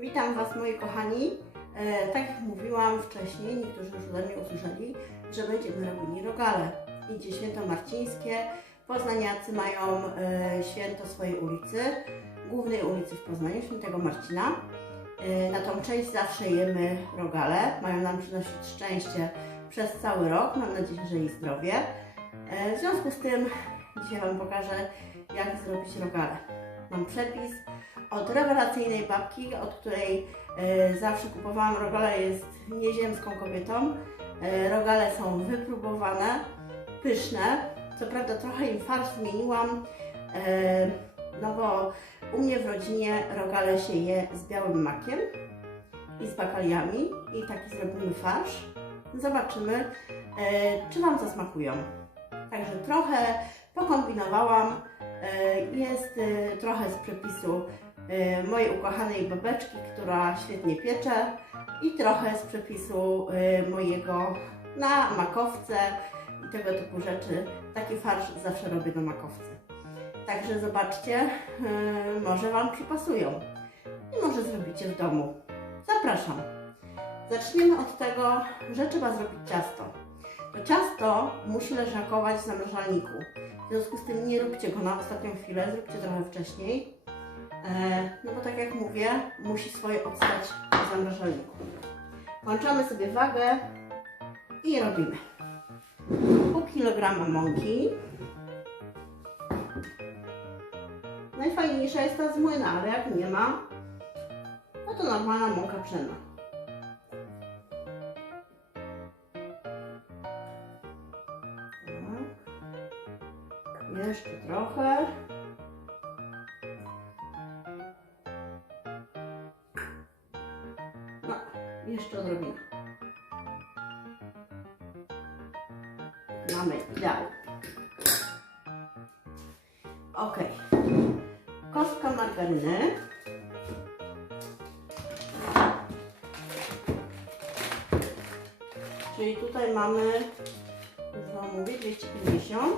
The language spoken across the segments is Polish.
Witam Was moi kochani. E, tak jak mówiłam wcześniej, niektórzy już ode mnie usłyszeli, że będziemy robili rogale. Idzie święto marcińskie. Poznaniacy mają e, święto swojej ulicy, głównej ulicy w Poznaniu, świętego Marcina. E, na tą część zawsze jemy rogale. Mają nam przynosić szczęście przez cały rok. Mam nadzieję, że i zdrowie. E, w związku z tym dzisiaj Wam pokażę, jak zrobić rogale. Mam przepis od rewelacyjnej babki, od której e, zawsze kupowałam rogale, jest nieziemską kobietą. E, rogale są wypróbowane, pyszne. Co prawda trochę im farsz zmieniłam, e, no bo u mnie w rodzinie rogale się je z białym makiem i z bakaliami i taki zrobimy farsz. Zobaczymy, czy Wam zasmakują. Także trochę pokombinowałam. Jest trochę z przepisu mojej ukochanej babeczki, która świetnie piecze i trochę z przepisu e, mojego na makowce i tego typu rzeczy. Taki farsz zawsze robię do makowcy. Także zobaczcie, e, może Wam przypasują i może zrobicie w domu. Zapraszam. Zaczniemy od tego, że trzeba zrobić ciasto. To ciasto musi leżakować w zamrażalniku. W związku z tym nie róbcie go na ostatnią chwilę, zróbcie trochę wcześniej. E, no bo tak jak mówię, musi swoje odstać w zamrażalniku. Włączamy sobie wagę i robimy. Pół kilograma mąki. Najfajniejsza jest ta z młyna, ale jak nie ma, no to normalna mąka pszenna. Tak. Jeszcze trochę. Tutaj mamy, Wam mówię, 250.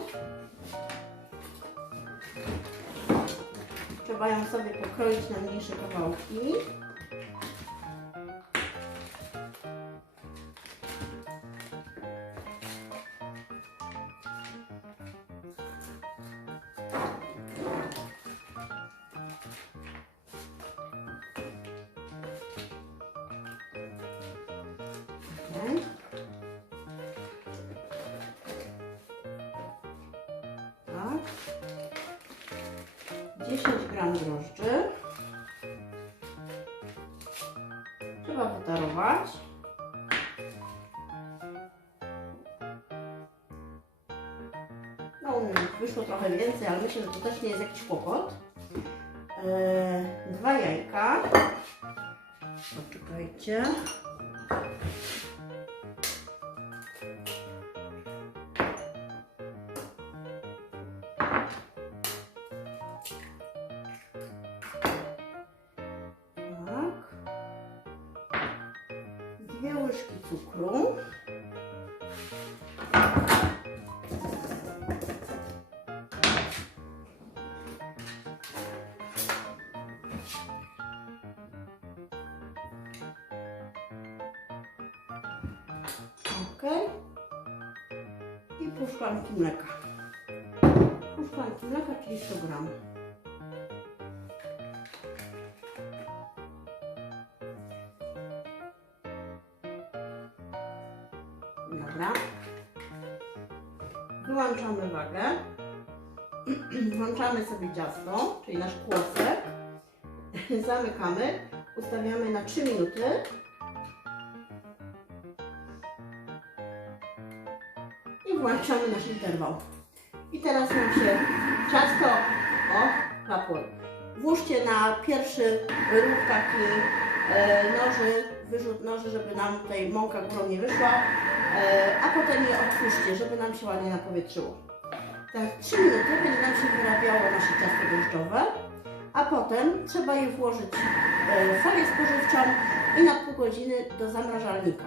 Trzeba ją sobie pokroić na mniejsze kawałki. Okej. 10 gram drożdży. Trzeba wytarować. No wyszło trochę więcej, ale myślę, że to też nie jest jakiś kłopot. Eee, dwa jajka. Poczekajcie. Szklanki mleka. Pół szklanki mleka, czyli 100 gramów. Dobra. Wyłączamy wagę. Włączamy sobie ciasto, czyli nasz kłosek. Zamykamy. Ustawiamy na 3 minuty. Włączamy nasz interwał. I teraz nam się ciasto, o. Włóżcie na pierwszy ruch taki e, noży, wyrzut noży, żeby nam tutaj mąka górą nie wyszła, e, a potem je otwórzcie, żeby nam się ładnie napowietrzyło. Za 3 minuty będzie nam się wyrabiało nasze ciasto drożdżowe, a potem trzeba je włożyć e, w folię spożywczą i na pół godziny do zamrażalnika.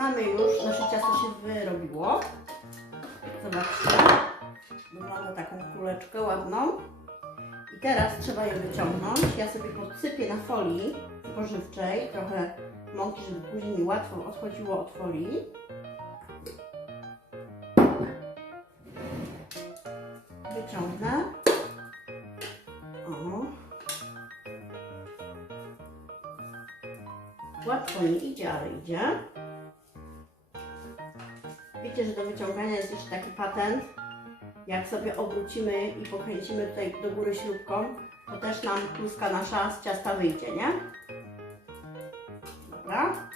Mamy już, nasze ciasto się wyrobiło. Zobaczcie, wygląda taką kuleczkę ładną. I teraz trzeba je wyciągnąć. Ja sobie podsypię na folii spożywczej trochę mąki, żeby później mi łatwo odchodziło od folii. Wyciągnę. O. Łatwo nie idzie, ale idzie. Wiecie, że do wyciągania jest jeszcze taki patent. Jak sobie obrócimy i pokręcimy tutaj do góry śrubką, to też nam kluska nasza z ciasta wyjdzie, nie? Dobra.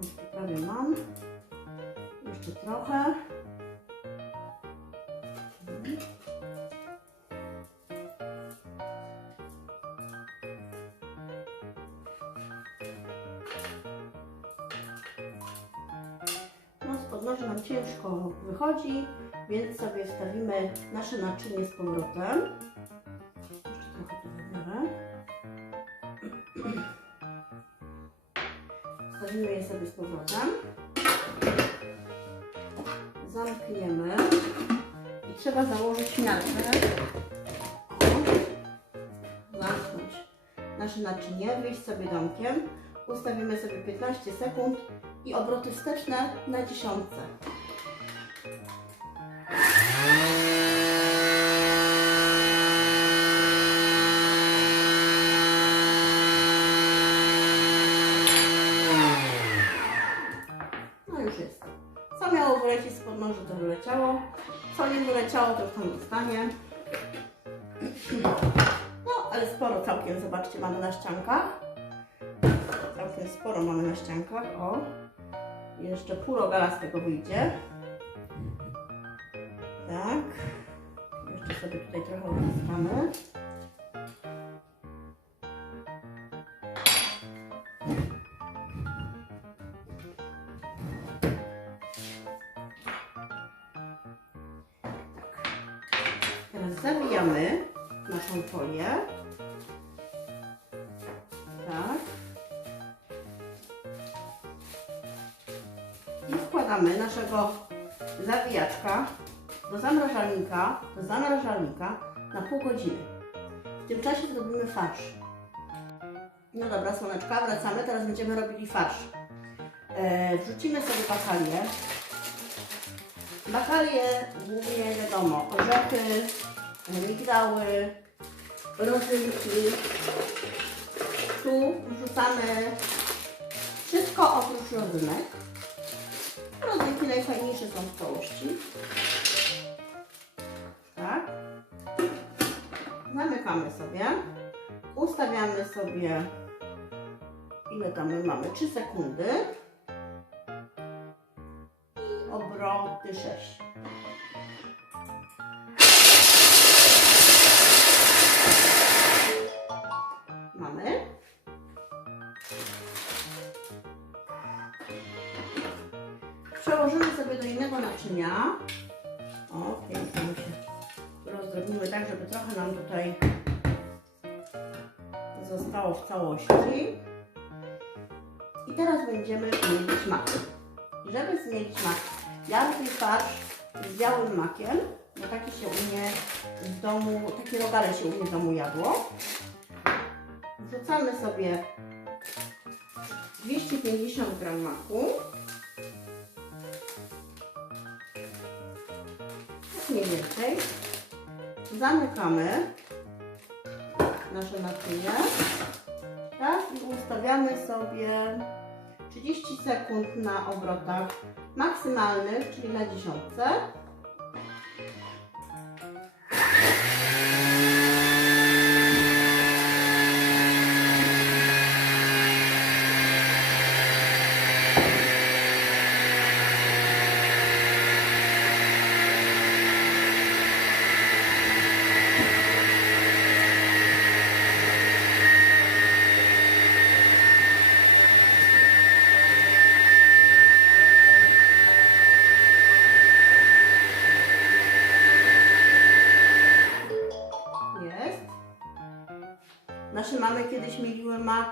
Już prawie mam. Jeszcze trochę. Wychodzi, więc sobie wstawimy nasze naczynie z powrotem. Jeszcze trochę to wybiorę. Wstawimy je sobie z powrotem. Zamkniemy. I trzeba założyć. O. Zamknąć nasze naczynie, wyjść sobie domkiem. Ustawimy sobie 15 sekund i obroty wsteczne na dziesiątce. No już jest. Co miało wylecieć z podnoży, to. Co nie wyleciało, to już tam zostanie. No, ale sporo całkiem, zobaczcie, mamy na ściankach. Całkiem sporo mamy na ściankach, o. Jeszcze pół rogala z tego wyjdzie. Tak. Jeszcze sobie tutaj trochę uciskamy. Teraz zawijamy naszą folię. Tak. I wkładamy naszego zawijaczka do zamrażalnika, do zamrażalnika na pół godziny. W tym czasie zrobimy farsz. No dobra, słoneczka, wracamy. Teraz będziemy robili farsz. E, wrzucimy sobie bakalię. Bakalie głównie wiadomo, orzechy, migdały, rodzynki. Tu wrzucamy wszystko oprócz rodzynek. Rodzynki najfajniejsze są w całości. Sobie. Ustawiamy sobie ile tam my mamy? 3 sekundy. I obroty 6. Mamy. Przełożymy sobie do innego naczynia. O, pięknie się rozdrobniły tak, żeby trochę nam tutaj zostało w całości. I teraz będziemy mielić mak. Żeby zmielić mak, ja robię farsz z białym makiem, bo taki się u mnie w domu, takie rogale się u mnie w domu jadło. Wrzucamy sobie 250 gram maku. Tak mniej więcej. Zamykamy nasze naczynie. Tak? I ustawiamy sobie 30 sekund na obrotach maksymalnych, czyli na dziesiątce.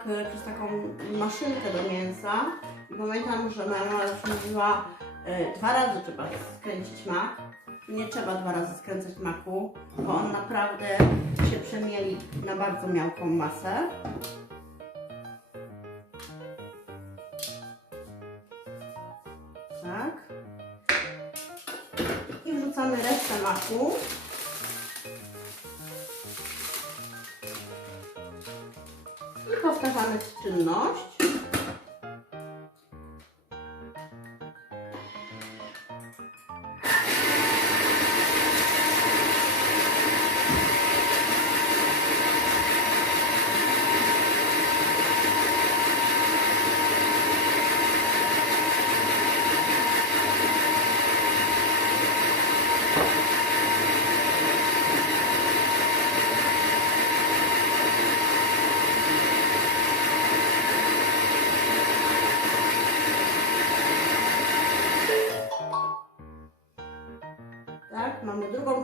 Przez taką maszynkę do mięsa. Pamiętam, że moja mama mówiła, e, dwa razy trzeba skręcić mak, Nie trzeba dwa razy skręcać maku, bo on naprawdę się przemieli na bardzo miałką masę. Tak. I wrzucamy resztę maku. Czynność.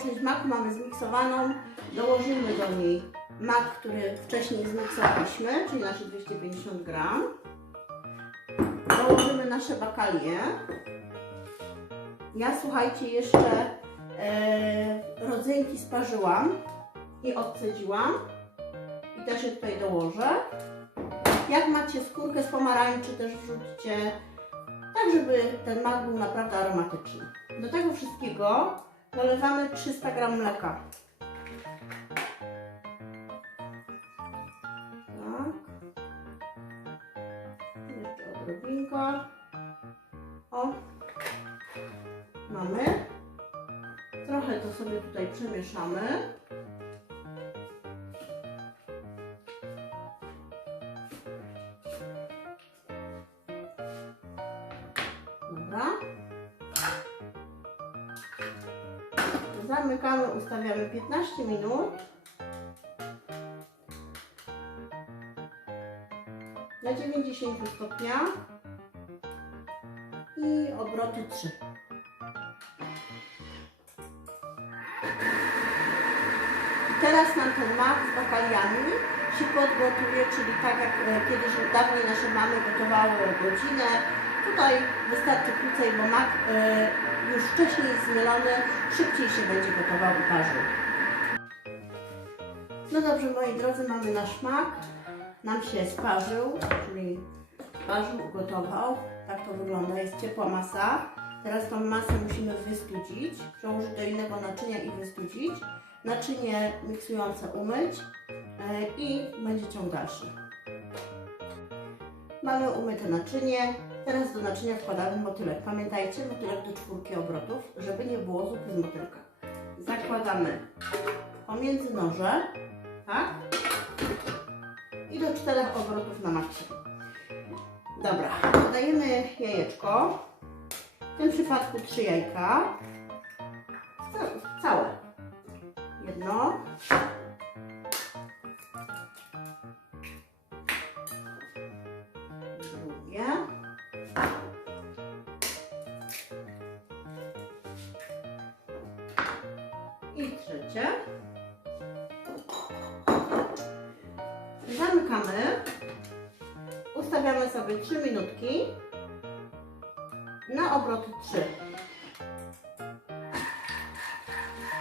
Część maku, mamy zmiksowaną. Dołożymy do niej mak, który wcześniej zmiksowaliśmy, czyli nasze 250 gram. Dołożymy nasze bakalie. Ja słuchajcie, jeszcze e, rodzynki sparzyłam i odcedziłam. I też je tutaj dołożę. Jak macie skórkę z pomarańczy, też wrzućcie, tak żeby ten mak był naprawdę aromatyczny. Do tego wszystkiego dolewamy 300 g mleka. Tak. Jeszcze odrobinka. O. Mamy. Trochę to sobie tutaj przemieszamy. Ustawiamy 15 minut. Na 90 stopniach i obroty 3. I teraz nam ten mak z bakaliami się podgotuje, czyli tak jak e, kiedyś dawniej nasze mamy gotowały godzinę. Tutaj wystarczy krócej, bo mak e, już wcześniej zmielony szybciej się będzie gotował i parzył. No dobrze, moi drodzy, mamy nasz mak. Nam się sparzył, czyli sparzył, ugotował. Tak to wygląda, jest ciepła masa. Teraz tą masę musimy wystudzić, przełożyć do innego naczynia i wystudzić. Naczynie miksujące umyć e, i będzie ciąg dalszy. Mamy umyte naczynie. Teraz do naczynia wkładamy motylek. Pamiętajcie, motylek do czwórki obrotów, żeby nie było zupy z motylka. Zakładamy pomiędzy noże, tak? I do czterech obrotów na maksie. Dobra, dodajemy jajeczko. W tym przypadku trzy jajka. Ca- Całe. Jedno. Zamykamy. Ustawiamy sobie 3 minutki na obroty 3.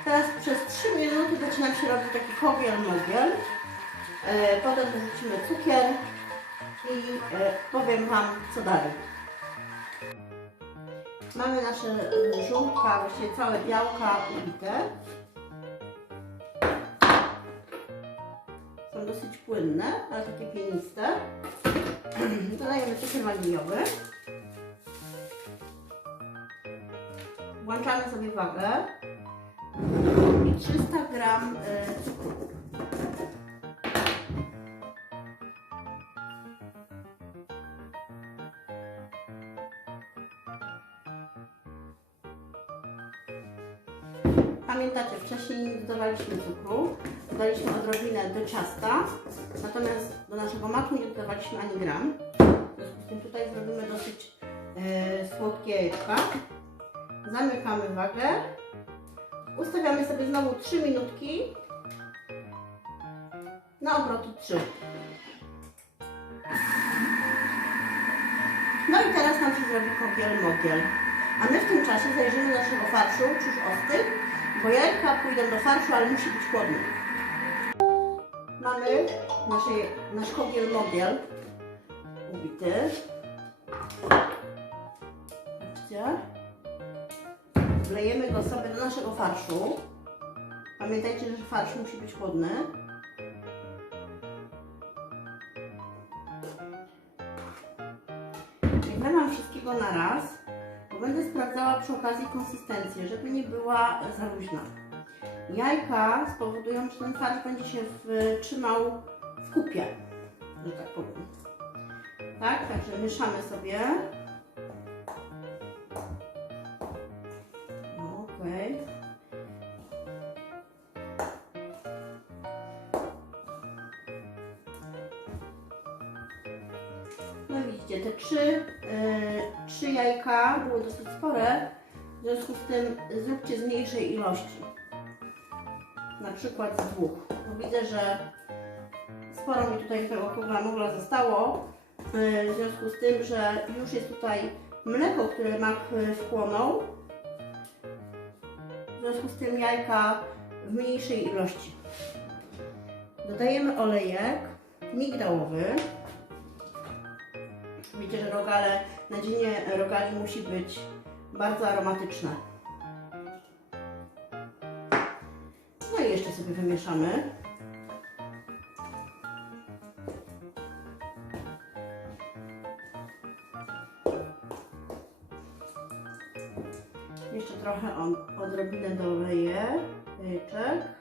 Teraz przez 3 minuty zaczyna się robić taki kogiel mogiel. E, potem dorzucimy cukier i e, powiem Wam co dalej. Mamy nasze żółtka, właściwie całe białka ubite. Płynne, ale takie pieniste. Dodajemy cukier waniliowy. Włączamy sobie wagę i 300 gram y, cukru. Pamiętacie, wcześniej nie dodawaliśmy cukru, dodaliśmy odrobinę do ciasta, natomiast do naszego maku nie dodawaliśmy ani gram. W związku z tym tutaj zrobimy dosyć e, słodkie jajeczka. Zamykamy wagę. Ustawiamy sobie znowu 3 minutki na obroty 3. No i teraz nam się zrobi kogiel mogiel. A my w tym czasie zajrzymy do naszego farszu, czy już ostygł, bo jajka pójdą do farszu, ale musi być chłodny. Mamy naszej, nasz kogiel mogiel ubity. Patrzcie. Wlejemy go sobie do naszego farszu. Pamiętajcie, że farsz musi być chłodny. Nie wlewam wszystkiego na raz, bo będę sprawdzała przy okazji konsystencję, żeby nie była za luźna. Jajka spowodują, że ten farsz będzie się trzymał w kupie, że tak powiem. Tak, także mieszamy sobie. Okej. No widzicie, te trzy, e, trzy jajka były dosyć spore, w związku z tym zróbcie z mniejszej ilości. Na przykład z dwóch. Bo widzę, że sporo mi tutaj tego okrągła mogla zostało, e, w związku z tym, że już jest tutaj mleko, które mak e, wchłonął. W związku z tym jajka w mniejszej ilości. Dodajemy olejek migdałowy. Wiecie, że rogale, nadzienie rogali musi być bardzo aromatyczne. Sobie wymieszamy. Jeszcze trochę on, odrobinę doleję jajeczek.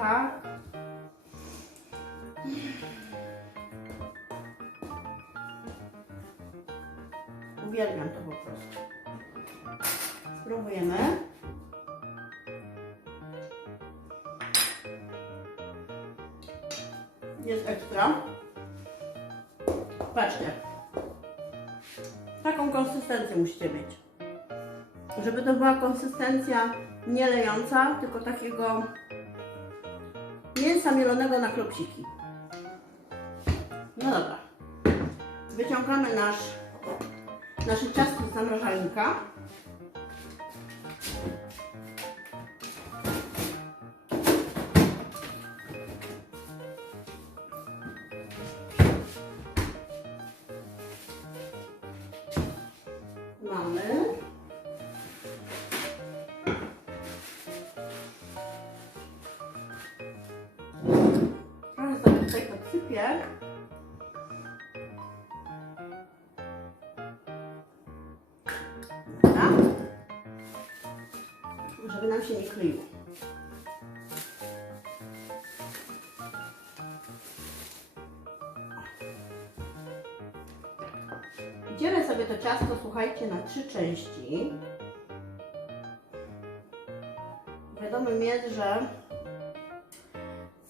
Tak. Uwielbiam to po prostu. Spróbujemy. Jest ekstra. Patrzcie. Taką konsystencję musicie mieć. Żeby to była konsystencja nie lejąca, tylko takiego mięsa mielonego na klopsiki. No dobra. Wyciągamy nasz, nasze ciasto z zamrażalnika. Podsypię. Dobra. Żeby nam się nie kleiło. Dzielę sobie to ciasto, słuchajcie, na trzy części. Wiadomym jest, że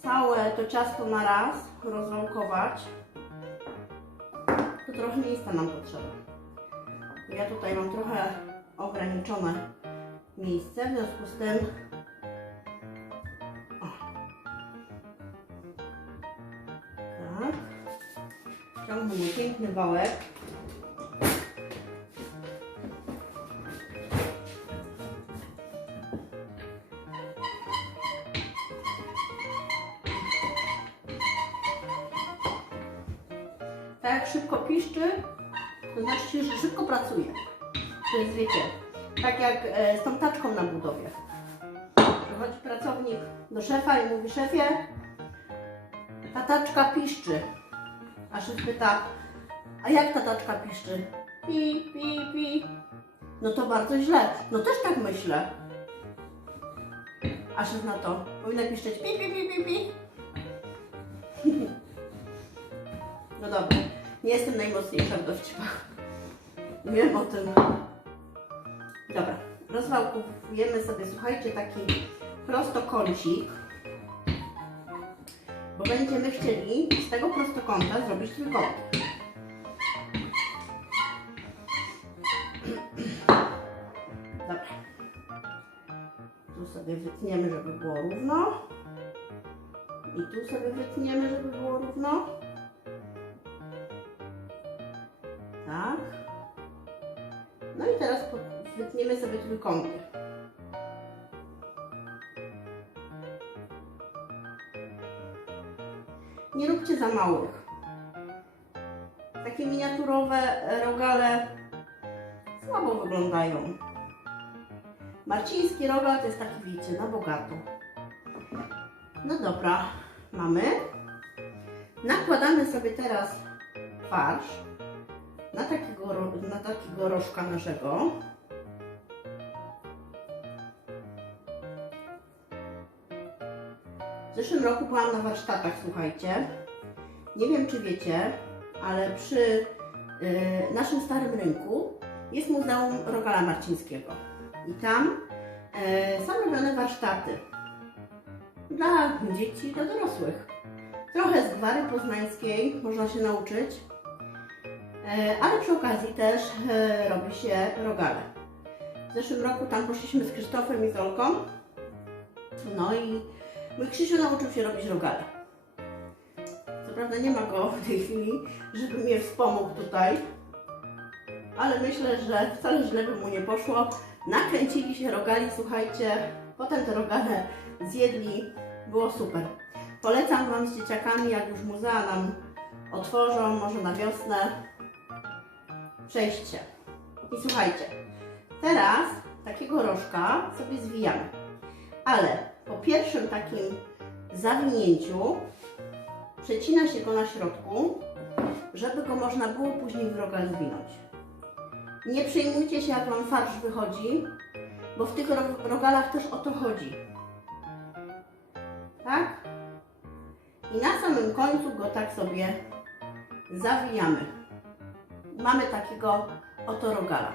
całe to ciasto na raz rozwałkować, to trochę miejsca nam potrzeba. Ja tutaj mam trochę ograniczone miejsce, w związku z tym tak, ciągnę mój piękny wałek. Tak jak szybko piszczy, to znaczy, że szybko pracuje. To jest, wiecie, tak jak e, z tą taczką na budowie. Przychodzi pracownik do szefa i mówi, szefie, ta taczka piszczy. A szef pyta, a jak ta taczka piszczy? Pi, pi, pi. No to bardzo źle. No też tak myślę. A szef na to, powinna piszczeć pi, pi, pi, pi, pi. No dobra, nie jestem najmocniejsza w dowcipach. Wiem o tym. Dobra, rozwałkujemy sobie, słuchajcie, taki prostokącik. Bo będziemy chcieli z tego prostokąta zrobić trójkąt. Dobra. Tu sobie wytniemy, żeby było równo. I tu sobie wytniemy, żeby było równo. Tak. No i teraz wytniemy sobie trójkąty. Nie róbcie za małych. Takie miniaturowe rogale słabo wyglądają. Marciński rogal to jest taki, wiecie, na bogato. No dobra, mamy. Nakładamy sobie teraz farsz na takiego, na takiego rożka naszego. W zeszłym roku byłam na warsztatach, słuchajcie. Nie wiem, czy wiecie, ale przy y, naszym starym rynku jest Muzeum Rogala Marcińskiego. I tam e, są robione warsztaty dla dzieci i dla dorosłych. Trochę z gwary poznańskiej można się nauczyć, ale przy okazji też e, robi się rogale. W zeszłym roku tam poszliśmy z Krzysztofem i z Olką. No i mój Krzysiu nauczył się robić rogale. Co prawda nie ma go w tej chwili, żeby mnie wspomógł tutaj, ale myślę, że wcale źle by mu nie poszło. Nakręcili się rogali, słuchajcie, potem te rogale zjedli, było super. Polecam Wam z dzieciakami, jak już muzea nam otworzą, może na wiosnę, przejść się. I słuchajcie, teraz takiego rożka sobie zwijamy, ale po pierwszym takim zawinięciu przecina się go na środku, żeby go można było później w rogal zwinąć. Nie przejmujcie się, jak Wam farsz wychodzi, bo w tych ro- rogalach też o to chodzi. Tak? I na samym końcu go tak sobie zawijamy. Mamy takiego oto rogala.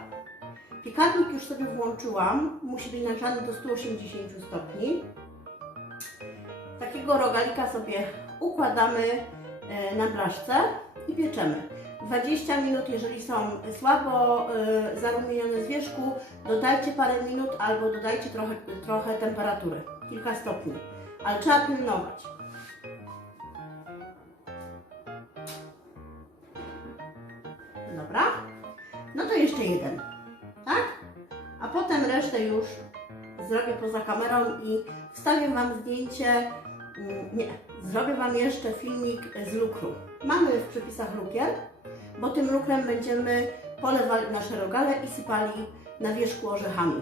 Piekarnik już sobie włączyłam, musi być nagrzany do 180 stopni. Takiego rogalika sobie układamy e, na blaszce i pieczemy. 20 minut, jeżeli są słabo y, zarumienione z wierzchu, dodajcie parę minut albo dodajcie trochę, trochę temperatury, kilka stopni, ale trzeba pilnować. Dobra, no to jeszcze jeden, tak? A potem resztę już zrobię poza kamerą i wstawię Wam zdjęcie, mm, nie, zrobię Wam jeszcze filmik z lukru. Mamy w przepisach lukier, bo tym lukrem będziemy polewali nasze rogale i sypali na wierzchu orzechami.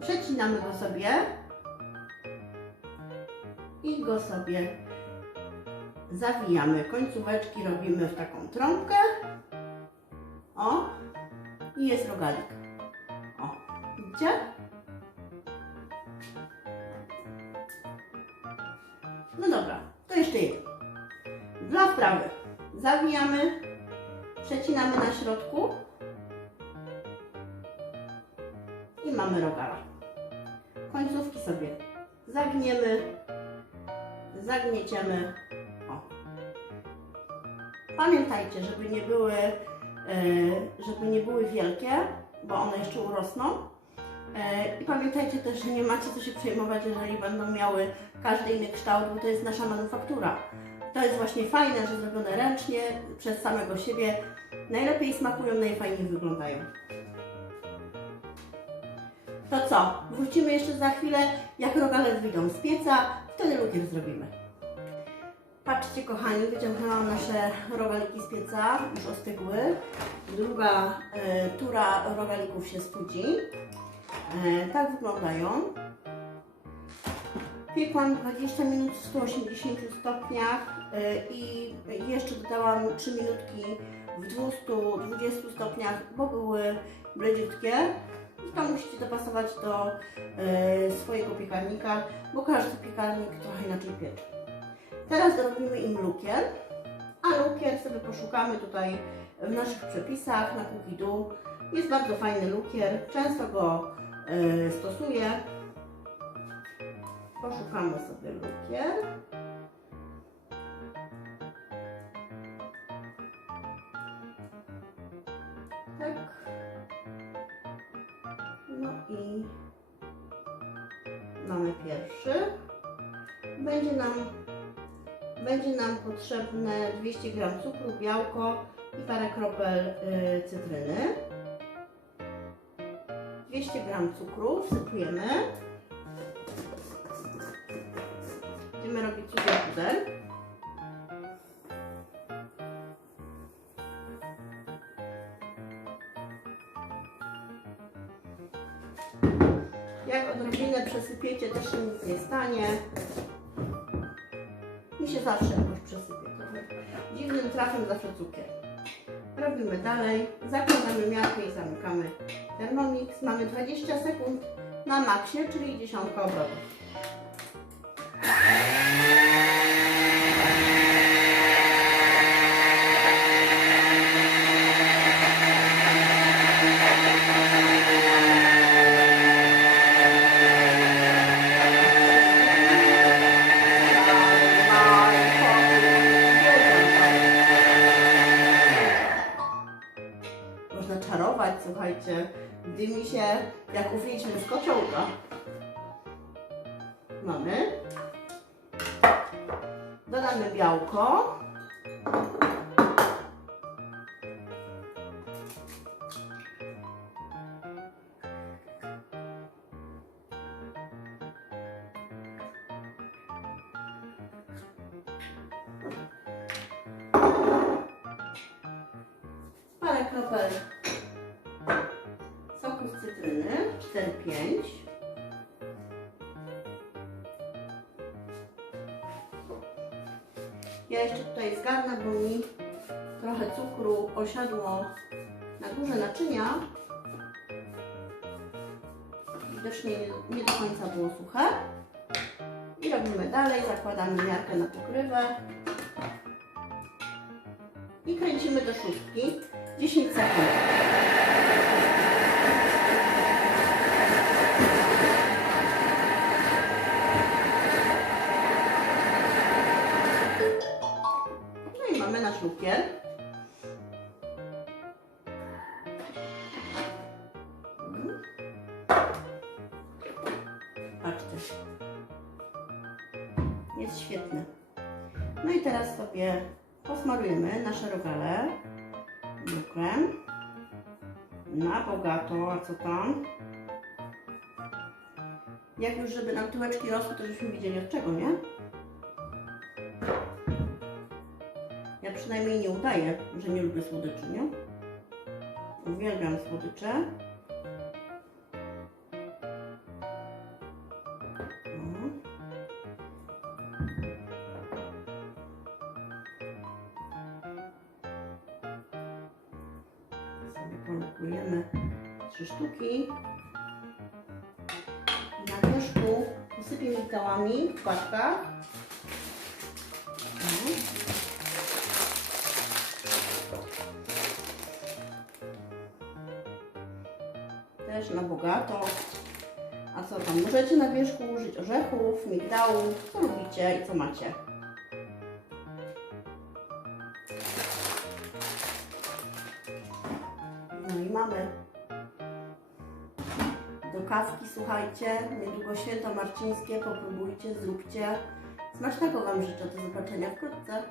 Przecinamy go sobie i go sobie zawijamy. Końcóweczki robimy w taką trąbkę. O, i jest rogalik. O, widzicie? No dobra, to jeszcze jeden. Dla wprawy zawijamy, przecinamy na środku i mamy rogala. Końcówki sobie zagniemy, zagnieciemy. Pamiętajcie, żeby nie były, e, żeby nie były wielkie, bo one jeszcze urosną. E, I pamiętajcie też, że nie macie co się przejmować, jeżeli będą miały każdy inny kształt, bo to jest nasza manufaktura. To jest właśnie fajne, że zrobione ręcznie, przez samego siebie. Najlepiej smakują, najfajniej wyglądają. To co? Wrócimy jeszcze za chwilę, jak rogale wyjdą z pieca, wtedy lukier zrobimy. Patrzcie kochani, wyciągnęłam nasze rogaliki z pieca, już ostygły. Druga e, tura rogalików się studzi. E, tak wyglądają. Piekłam 20 minut w 180 stopniach y, i jeszcze dodałam 3 minutki w 220 stopniach, bo były bledziutkie. I to musicie dopasować do y, swojego piekarnika, bo każdy piekarnik trochę inaczej piecze. Teraz dorobimy im lukier, a lukier sobie poszukamy tutaj w naszych przepisach na Cookidu. Jest bardzo fajny lukier, często go y, stosuję. Poszukamy sobie lukier. Tak. No i mamy pierwszy. Będzie nam, będzie nam potrzebne 200 g cukru, białko i parę kropel y, cytryny. 200 g cukru wsypujemy. Będziemy robić cukier puder. Jak odrobinę przesypiecie, też się nic nie stanie. Się zawsze jakoś przesypie. trochę. Dziwnym trafem zawsze cukier. Robimy dalej. Zakładamy miarkę i zamykamy Thermomix. Mamy 20 sekund na maksie, czyli dziesiątka obrotów. Można czarować, słuchajcie. Dymi się, jak uwiliśmy z kociołka. Mamy. Dodamy białko. Cukru osiadło na górze naczynia. Widocznie nie, nie do końca było suche. I robimy dalej, zakładamy miarkę na pokrywę. I kręcimy do szóstki. 10 sekund. Jak już, żeby nam tyłeczki rosły, to żebyśmy widzieli od czego, nie? Ja przynajmniej nie udaję, że nie lubię słodyczy, nie? Uwielbiam słodycze. Sobie polukujemy trzy sztuki. Posypię migdałami w. O. Też na bogato. A co tam? Możecie na wierzchu użyć orzechów, migdałów, co lubicie i co macie. Słuchajcie, niedługo święto marcińskie, popróbujcie, zróbcie. Smacznego Wam życzę, do zobaczenia wkrótce.